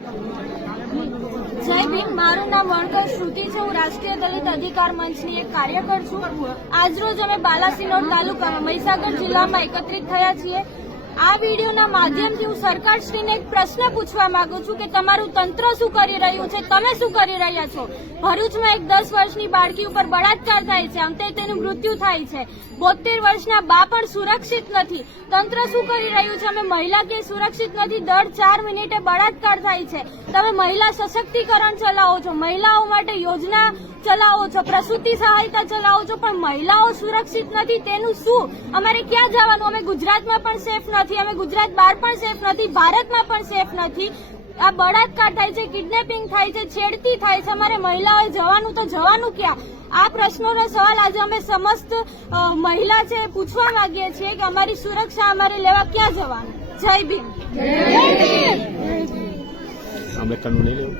જય ભીમ, મારું નામ વણકર શ્રુતિ છે. હું રાષ્ટ્રીય દલિત અધિકાર મંચની એક કાર્યકર છું. આજરોજ અમે બાલાસિનોર તાલુકામાં મહીસાગર જિલ્લામાં એકત્રિત થયા છીએ. આ વિડીયોના માધ્યમથી હું સરકારશ્રીને એક પ્રશ્ન પૂછવા માંગુ છું કે તમારું તંત્ર શું કરી રહ્યું છે? તમે શું કરી રહ્યા છો? ભરૂચમાં એક દસ વર્ષની બાળકી ઉપર બળાત્કાર થાય છે. અંતે તેનું મૃત્યુ થાય છે. બોતેર વર્ષના બા પણ સુરક્ષિત નથી. તંત્ર શું કરી રહ્યું છે? અમે મહિલા કે સુરક્ષિત નથી. દર ચાર મિનિટે બળાત્કાર થાય છે. તમે મહિલા સશક્તિકરણ ચલાવો છો. મહિલાઓ માટે યોજના ચલાવો છો, પ્રસૂતિ સહાયતા ચલાવો છો, પણ મહિલાઓ સુરક્ષિત નથી, તેનું શું? અમારે ક્યાં જવાનું? અમે ગુજરાતમાં પણ સેફ નથી, અમે ગુજરાત બહાર પણ સેફ નથી, ભારતમાં પણ સેફ નથી. આ બળાત્કાર થાય છે કિડનેપિંગ થાય છે, છેડતી થાય છે, અમારે મહિલાઓએ જવાનું તો જવાનું ક્યાં? આ પ્રશ્નોનો સવાલ આજે અમે સમસ્ત મહિલા છે પૂછવા માંગીએ છીએ કે અમારી સુરક્ષા અમારે લેવા ક્યાં જવાનું? જય ભીમ. આંબેડકરનું નહીં લેવું.